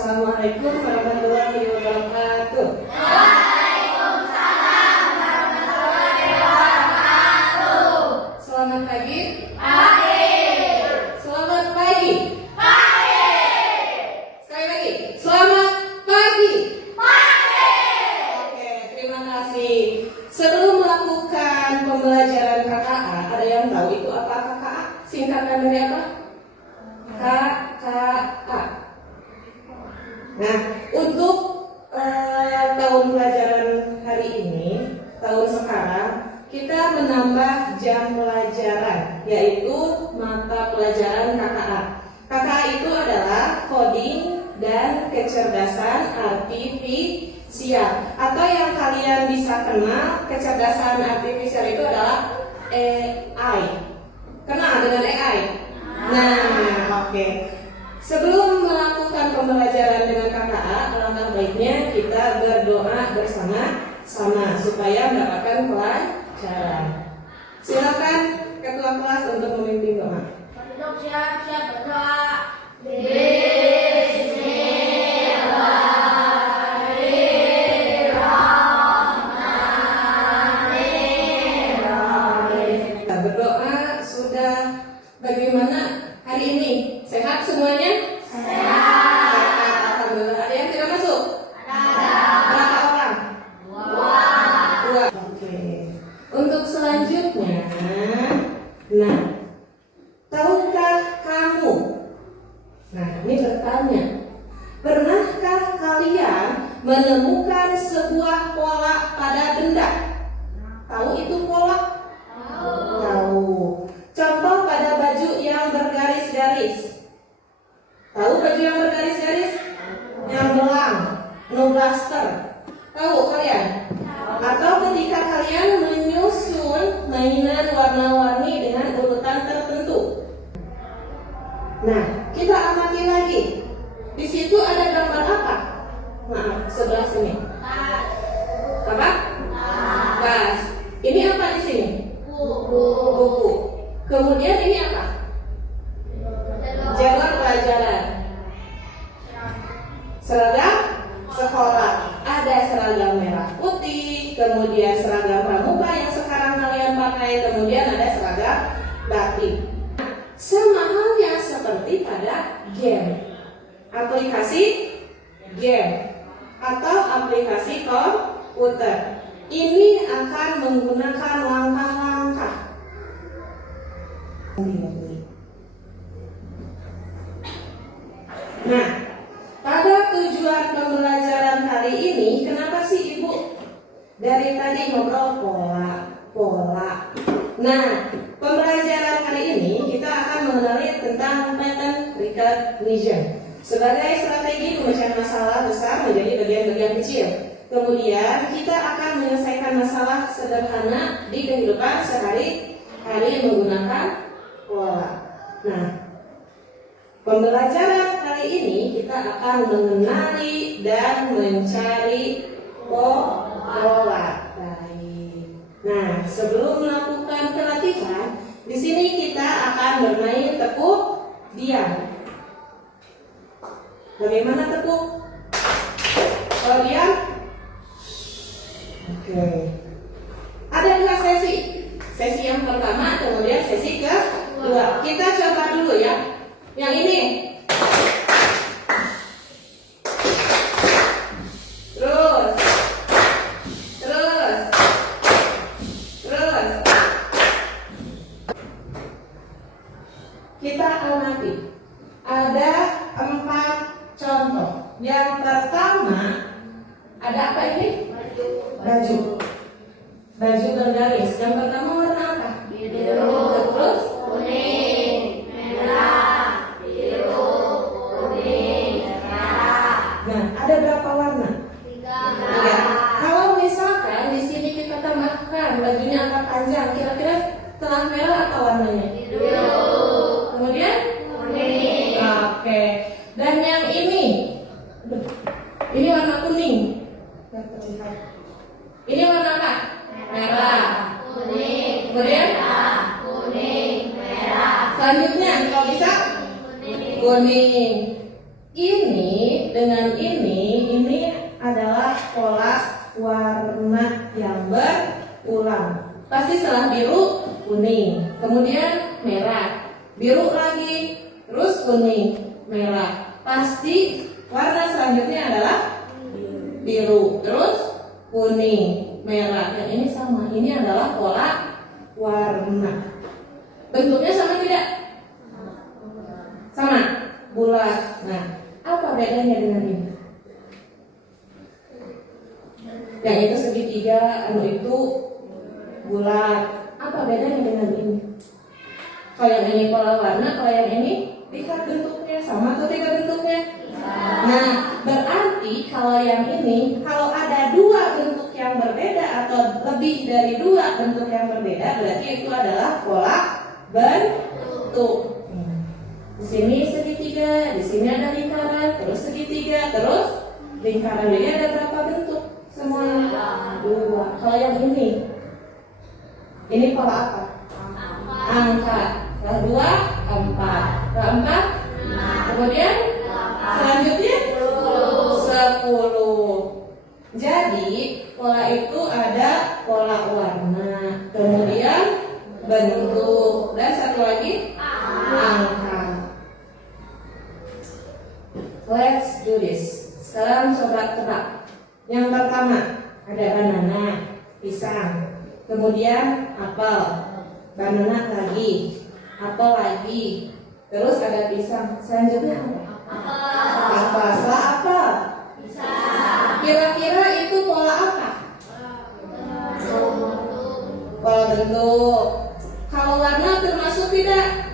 Assalamualaikum warahmatullahi wabarakatuh. Waalaikumsalam warahmatullahi wabarakatuh. Selamat pagi. Pagi. Selamat pagi. Pagi. Sekali lagi. Selamat pagi. Pagi. Oke, terima kasih. Sebelum melakukan pembelajaran KKA, ada yang tahu itu apa KKA? Singkatan dari apa? KKA. Nah, untuk tahun pelajaran hari ini, tahun sekarang, kita menambah jam pelajaran, yaitu mata pelajaran KKA. KKA itu adalah coding dan kecerdasan artifisial, atau yang kalian bisa kenal, kecerdasan artifisial itu adalah AI. Kenal dengan AI? Nah, oke. Sebelum melakukan pembelajaran dengan KKA, alangkah baiknya kita berdoa bersama-sama supaya mendapatkan pelajaran. Silakan ketua kelas untuk memimpin doa. Duduk siap-siap berdoa. Kita berdoa sudah. Bagaimana hari ini? Sehat semuanya? Sehat. Alhamdulillah. Ada yang tidak masuk? Berapa orang? Dua. Oke. Untuk selanjutnya, nah, tahukah kamu? Nah, ini bertanya. Pernahkah kalian menemukan sebuah pola pada benda? Tahu itu pola? Tahu. Contoh pada baju yang bergaris-garis. Tahu baju yang bergaris-garis? Yang belang, no blaster. Tahu kalian? Atau ketika kalian menyusun mainan warna-warni dengan urutan tertentu. Nah, kita amati lagi. Di situ ada gambar apa? Maaf, sebelah sini. Apa? Gas. Ini apa di sini? Buku. Kemudian ini apa? Jadwal pelajaran. Seragam sekolah. Ada seragam merah putih, kemudian seragam pramuka yang sekarang kalian pakai, kemudian ada seragam batik. Sama halnya seperti pada game. Aplikasi game atau aplikasi komputer. Ini akan menggunakan langkah-langkah. Nah, pada tujuan pembelajaran kali ini, kenapa sih Ibu dari tadi ngobrol pola? Nah, pembelajaran kali ini kita akan mengenali tentang pattern recognition sebagai strategi pemecahan masalah besar menjadi bagian-bagian kecil. Kemudian kita akan menyelesaikan masalah sederhana di kehidupan sehari-hari menggunakan pola. Nah, pembelajaran kali ini kita akan mengenali dan mencari pola. Baik. Nah, sebelum melakukan pelatihan, di sini kita akan bermain tepuk diam. Bagaimana tepuk? Kalau diam? Oke. Ada dua sesi. Sesi yang pertama, kemudian sesi kedua. Kita coba dulu ya. Yang ini. Terus. Kita amati. Ada 4 contoh. Yang pertama, ada apa ini? Baju bergaris. Yang pertama warna apa? Biru, Terus? kuning, merah, biru, kuning, merah. Nah, ada berapa warna? 3. Kalau misalkan di sini kita tambahkan bajunya agak panjang, kira-kira setelah merah apa warnanya? Biru, Kemudian? kuning, Oke. Dan yang ini warna kuning. Ini warna apa? Merah. kuning, Kemudian? merah, kuning, merah, Selanjutnya, kalau bisa? Kuning. ini dengan ini adalah pola warna yang berulang. Pasti setelah biru, kuning, kemudian merah, biru lagi, terus kuning, merah. Pasti warna selanjutnya adalah biru, terus kuning, merah. Yang ini sama, ini adalah pola warna. Bentuknya sama tidak? Sama, bulat. Nah, apa bedanya dengan ini? Yang itu segitiga, itu bulat. Apa bedanya dengan ini? Kalau yang ini pola warna, kalau yang ini lihat bentuknya sama atau tidak bentuknya? Nah, berarti kalau yang ini, kalau ada dua bentuk yang berbeda atau lebih dari dua bentuk yang berbeda, berarti itu adalah pola bentuk. Di sini segitiga, di sini ada lingkaran, terus segitiga, terus lingkaran. Jadi ada berapa bentuk? Semua dua. Kalau yang ini pola apa? Angka. Kalau 2, 4. Kalau 4, kemudian selanjutnya 10. Jadi pola itu ada pola warna, kemudian bentuk, dan satu lagi angka. Let's do this. Sekarang coba tebak. Yang pertama ada banana, pisang, kemudian apel, banana lagi, apel lagi, terus ada pisang. Selanjutnya apa? Apa? Setelah apel, kira-kira itu pola apa? Pola bentuk. Kalau warna termasuk tidak?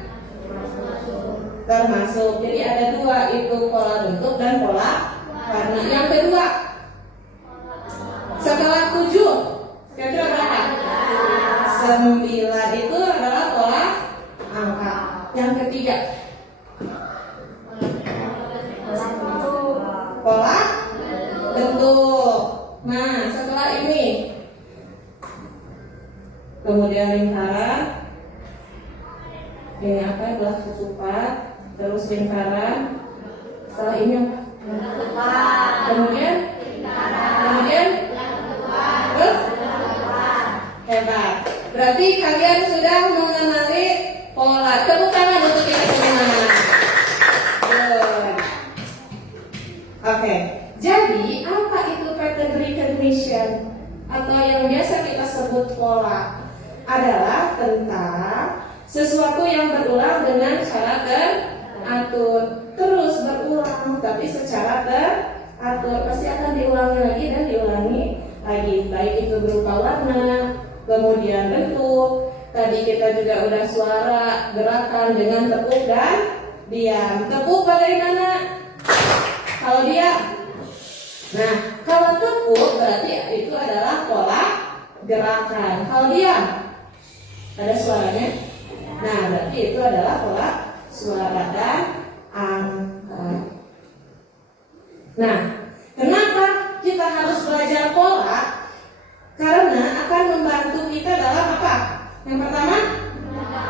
Termasuk. Jadi ada dua, itu pola bentuk dan pola warna. Yang kedua, setelah 7, kira-kira berapa? 9 itu adalah pola angka. Yang ketiga, pola bentuk. Nah, setelah ini, kemudian lingkaran. Ini apa? Adalah ketupat. Terus lingkaran. Setelah ini apa? Kemudian terus hebat. Berarti kalian sudah mengenali pola. Tepuk tangan untuk kita semua. Good. Oke. Jadi apa itu pattern recognition atau yang biasa kita sebut pola? Adalah tentang sesuatu yang berulang dengan cara teratur, terus berulang tapi secara teratur, pasti akan diulangi lagi dan diulangi lagi, baik itu berupa warna, kemudian bentuk. Tadi kita juga udah suara, gerakan dengan tepuk dan diam. Tepuk bagaimana? Kalau diam. Nah, kalau tepuk berarti itu adalah pola gerakan. Kalau diam, ada suaranya. Nah, berarti itu adalah pola suara dan angka. Nah, kenapa kita harus belajar pola? Karena akan membantu kita dalam apa? Yang pertama,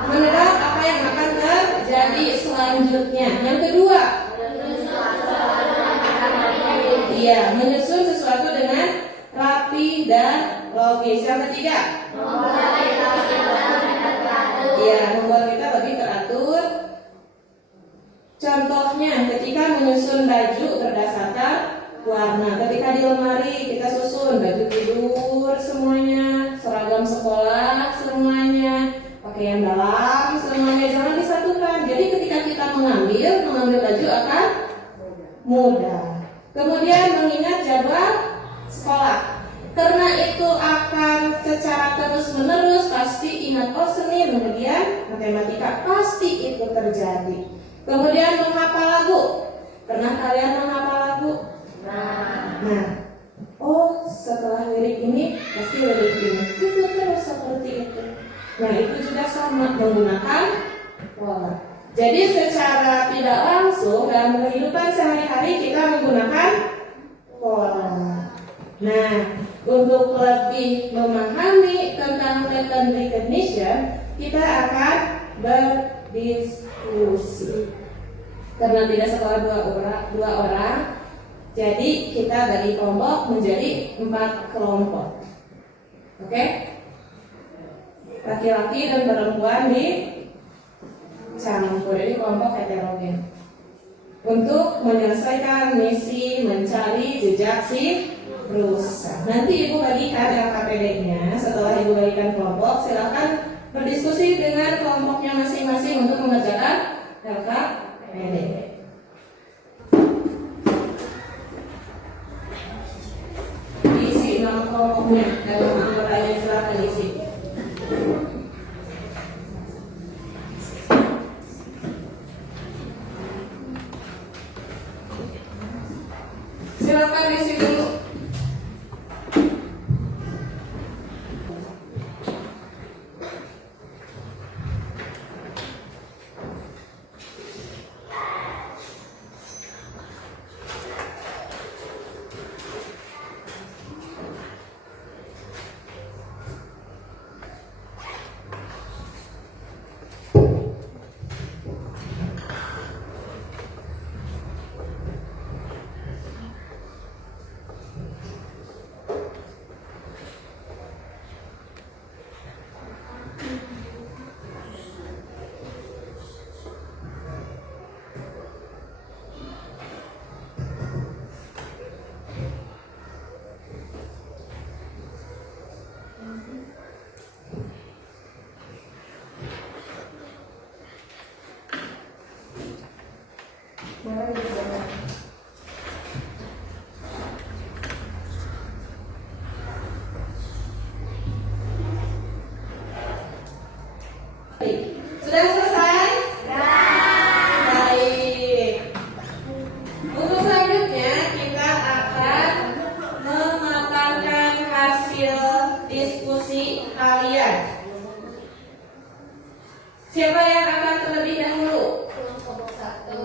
menebak apa yang akan terjadi selanjutnya. Yang kedua, menyusun sesuatu dengan rapi dan logis. Yang ketiga, membuat kita lebih teratur. Contohnya, ketika menyusun baju berdasarkan warna. Ketika di lemari kita susun baju tidur semuanya, seragam sekolah semuanya, pakaian dalam semuanya, jangan disatukan. Jadi ketika kita mengambil baju akan mudah. Kemudian mengingat jadwal sekolah. Karena itu akan secara terus-menerus pasti ingat, oh Senin, kemudian matematika, pasti itu terjadi. Kemudian menghafal lagu. Pernah kalian menghafal lagu? Nah, oh setelah lirik ini pasti lirik ini. Itu terus seperti itu. Nah, itu juga sama menggunakan pola. Jadi secara tidak langsung dalam kehidupan sehari-hari kita menggunakan pola. Nah, untuk lebih memahami tentang pattern recognition, kita akan berdiskusi. Karena tidak sekolah dua orang, jadi kita bagi kelompok menjadi 4 kelompok. Oke? Laki-laki dan perempuan dicampur, ini kelompok heterogen. Untuk menyelesaikan misi mencari jejak si rusa. Nanti Ibu bagikan LKPD-nya. Setelah Ibu bagikan kelompok, silakan berdiskusi dengan kelompoknya masing-masing untuk mengerjakan LKPD. Diisi nama kelompoknya dan anggotanya, silakan isi. Silakan isi dulu. Sudah selesai? Baik. Untuk selanjutnya kita akan memaparkan hasil diskusi kalian. Siapa yang akan terlebih dahulu? Kelompok 1.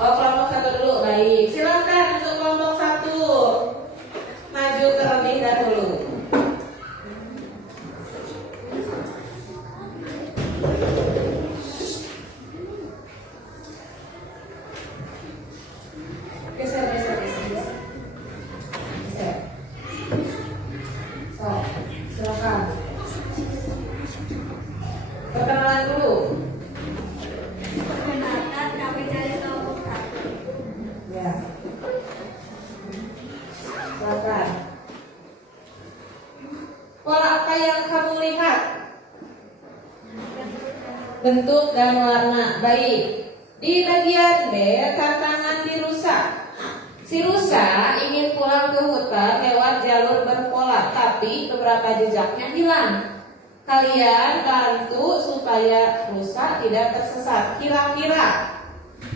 Oh, kelompok 1 dulu. Baik. Silakan untuk kelompok 1 maju terlebih dahulu. Geser. So, silakan. Perkenalan dulu. Perkenalkan, kami dari kelompok 1. Ya. Silakan. Pola apa yang kamu lihat? Bentuk dan warna. Baik. Di bagian B, tantangan di rusa. Si rusa ingin pulang ke hutan lewat jalur berpola, tapi beberapa jejaknya hilang. Kalian bantu supaya rusa tidak tersesat. Kira-kira.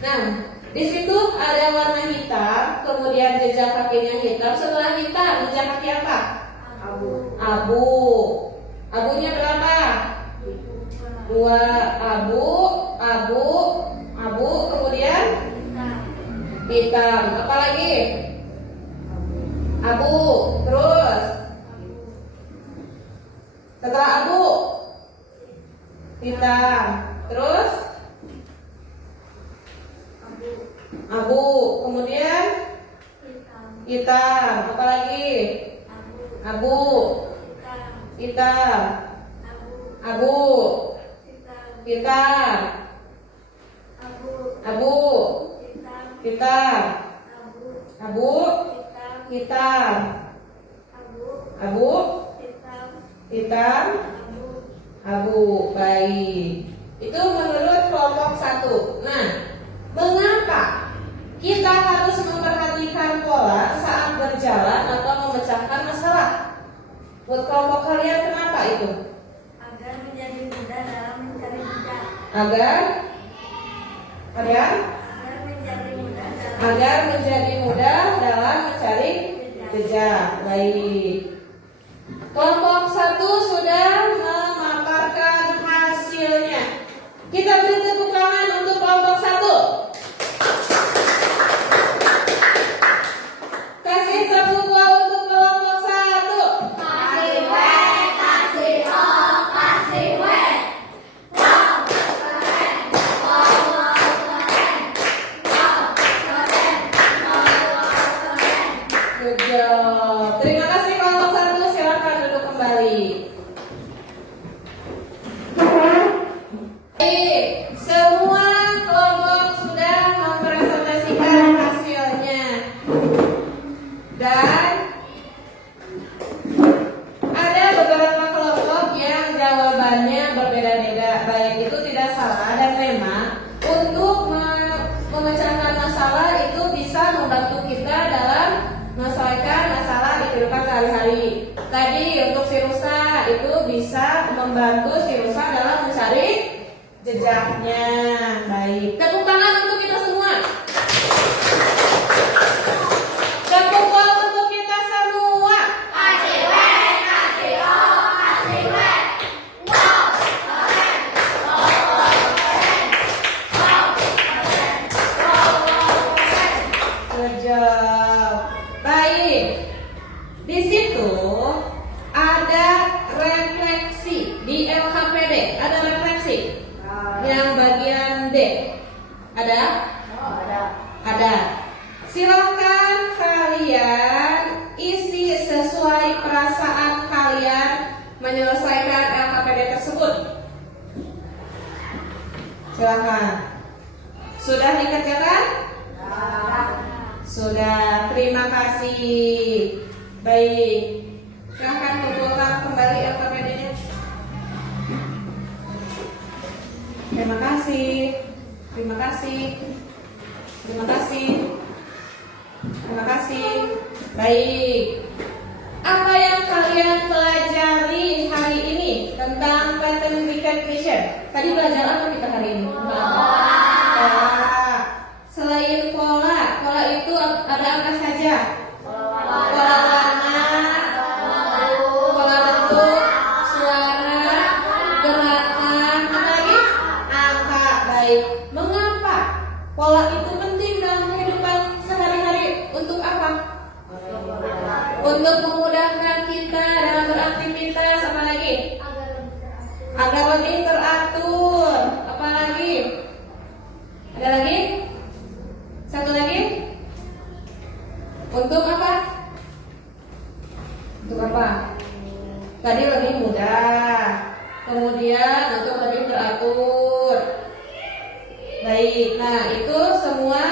Nah, di situ ada warna hitam, kemudian jejak kakinya hitam. Setelah hitam, jejak kaki apa? Abu. Abunya berapa? 2. Abu, kemudian hitam. Apa lagi? Abu. Terus setelah abu, hitam. Terus abu, kemudian hitam. Apa lagi? Abu, hitam. Abu, hitam. Abu, hitam. Abu, hitam. Abu, hitam. Abu. Baik. Itu menurut kelompok 1. Nah, mengapa kita harus memperhatikan pola saat berjalan atau memecahkan masalah? Buat kelompok kalian kenapa itu? Agar menjadi mudah dalam mencari jejak. Agar menjadi mudah dalam mencari jejak. Baik. Kelompok 1 sudah memaparkan hasilnya. Kita beri tepuk tangan untuk kelompok 1. Kasih tepuk tangan untuk kelompok 1. Kasih we, kasih o, kasih we. Wow, keren. Wow, keren. jejaknya. Baik, tepuk tangan untuk kita semua. Tepuk tangan untuk kita semua. Good job. Baik. Di situ ada refleksi di LHPD. Ada refleksi. Yang bagian D. Ada? Ada. Silakan kalian isi sesuai perasaan kalian menyelesaikan LHPD tersebut. Silakan. Sudah dikerjakan? Sudah, terima kasih. Baik, silahkan kumpulkan kembali LKPD-nya. Terima kasih. Terima kasih. Terima kasih. Terima kasih. Baik. Apa yang kalian pelajari hari ini tentang pattern recognition? Tadi belajar apa kita hari ini? Tentang apa? Pola. Selain pola, pola itu ada apa saja? Pola warna, pola bentuk, suara, gerakan, apa lagi? Angka. Baik. Mengapa pola itu penting dalam kehidupan sehari-hari? Untuk apa? Untuk memudahkan kita dalam beraktivitas. Apa lagi? Agar lebih teratur. Apa lagi? Ada lagi? Satu lagi? Untuk apa? Untuk apa? Tadi lebih mudah. Kemudian untuk lebih teratur. Baik, nah itu semua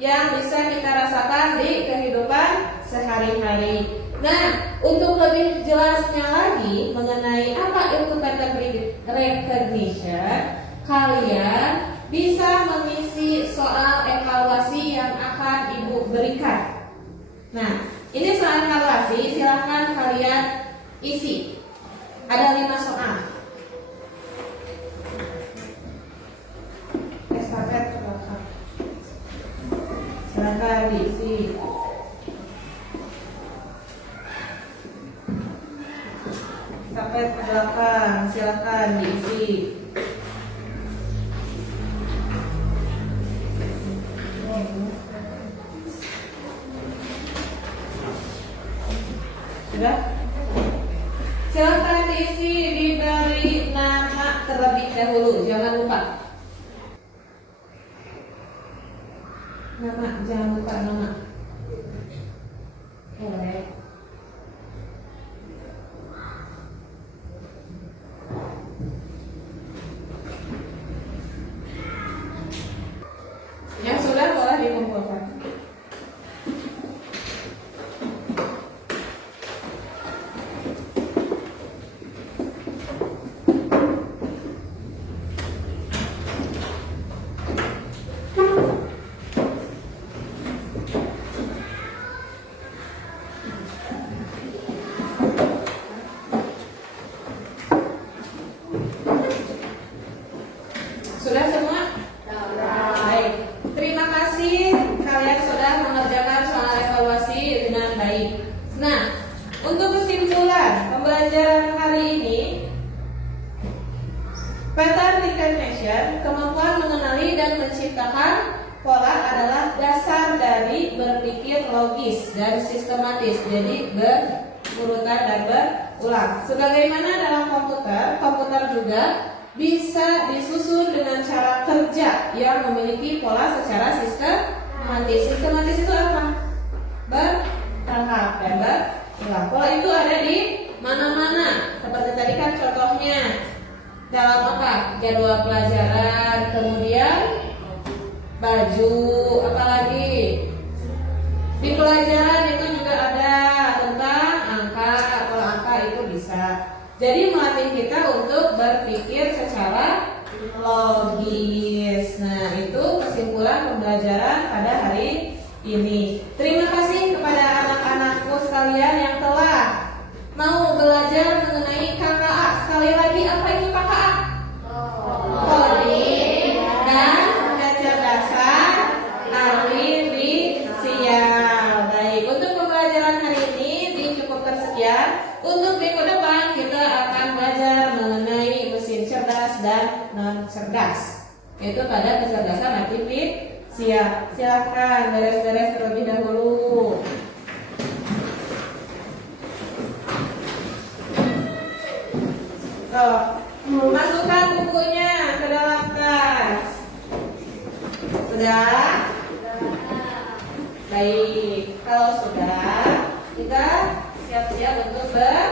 yang bisa kita rasakan di kehidupan sehari-hari. Nah, untuk lebih jelasnya lagi mengenai apa itu pattern recognition, kalian bisa mengisi soal evaluasi yang akan Ibu berikan. Nah, ini soal evaluasi, silahkan kalian isi. Ada 5 soal. Estafet ke belakang. Silahkan diisi. Estafet ke belakang, silahkan diisi. Sudah? Silahkan diisi, diberi nama terlebih dahulu. Jangan lupa. Nama, jangan lupa nama. Boleh. Yang sudah boleh dikumpulkan. Sudah semua? Baik. Terima kasih kalian sudah mengerjakan soal evaluasi dengan baik. Nah, untuk kesimpulan pembelajaran hari ini, pattern recognition, kemampuan mengenali dan menciptakan pola adalah dasar dari berpikir logis dan sistematis. Jadi berurutan dan berulang. Sebagaimana dalam komputer juga bisa disusun dengan cara kerja yang memiliki pola secara sistematis. Sistematis itu apa? Bertahap dan berulang. Pola itu ada di mana-mana. Seperti tadi kan contohnya dalam apa? Jadwal pelajaran, kemudian baju, apalagi di pelajaran itu juga ada tentang angka. Kalau angka itu bisa. Jadi melatih kita untuk berpikir secara logis. Nah, itu kesimpulan pembelajaran pada hari ini. Terima kasih kepada anak-anakku sekalian yang telah mau belajar mengenai KKA. Sekali lagi, apa itu KKA? Coding. cerdas, yaitu pada kecerdasan artifisial. Silahkan beres-beres terlebih dahulu. So, masukkan bukunya ke dalam tas. Sudah? Baik, kalau sudah, kita siap-siap untuk tuh.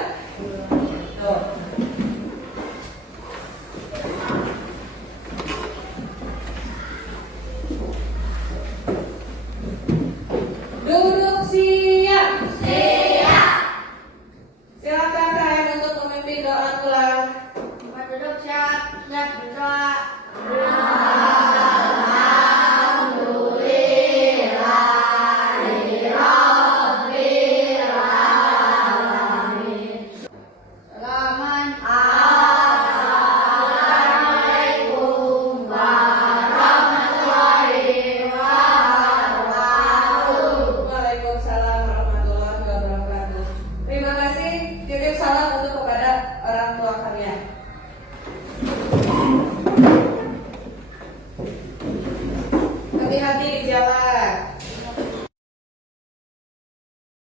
Duduk siap. Siap. Silakan kalian untuk memimpin doa pulang. Tempat duduk siap. Siap berdoa. Salaman. Assalamualaikum warahmatullahi wabarakatuh. Waalaikumsalam warahmatullahi wabarakatuh. Terima kasih. Titip salam untuk kepada orang tua kalian. Hati-hati di jalan.